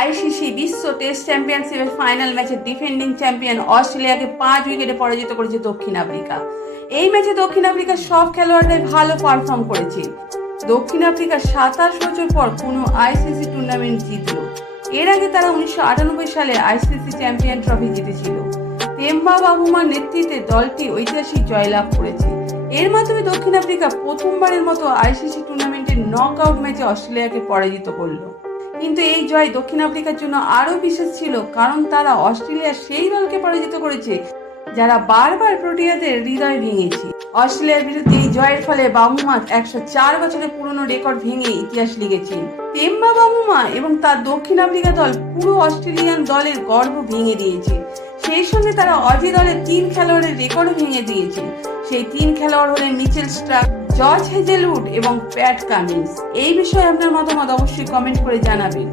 ICC বিশ্ব test চ্যাম্পিয়নশিপের final ম্যাচে ডিফেন্ডিং চ্যাম্পিয়ন অস্ট্রেলিয়াকে 5 উইকেটে পরাজিত করেছে দক্ষিণ আফ্রিকা। এই ম্যাচে দক্ষিণ আফ্রিকার সব খেলোয়াড়রাই ভালো পারফর্ম করেছে। দক্ষিণ আফ্রিকা 27 বছর পর কোনো আইসিসি টুর্নামেন্ট জিতল। এর আগে তারা 1998 সালে আইসিসি চ্যাম্পিয়ন ট্রফি জিতেছিল। তেম্বা বাবুমার নেতৃত্বে দলটি ঐতিহাসিক জয়লাভ করেছে। এর মাধ্যমে দক্ষিণ আফ্রিকা প্রথমবারের মতো আইসিসি টুর্নামেন্টের নকআউট ম্যাচে অস্ট্রেলিয়াকে পরাজিত করল। কিন্তু এই জয় দক্ষিণ আফ্রিকার জন্য আরো বিশেষ ছিল, কারণ তারা অস্ট্রেলিয়ার সেই দলকে পরাজিত করেছে যারা বারবার প্রোটিয়াদের হৃদয় ভেঙেছে। অস্ট্রেলিয়ার বিরুদ্ধে এই জয়ের ফলে বাবুমা 104 বছরের পুরনো রেকর্ড ভেঙে ইতিহাস লিখেছেন। তেম্বা বাবুমা এবং তার দক্ষিণ আফ্রিকা দল পুরো অস্ট্রেলিয়ান দলের গর্ব ভেঙে দিয়েছে। সেই সঙ্গে তারা অজি দলের 3 খেলোয়াড়ের রেকর্ড ভেঙে দিয়েছে। সেই 3 খেলোয়াড় হলেন মিচেল স্টার্ক, জর্জ হেজেলউড এবং প্যাট কামিন্স। এই বিষয়ে আপনার মতামত অবশ্যই কমেন্ট করে জানাবেন।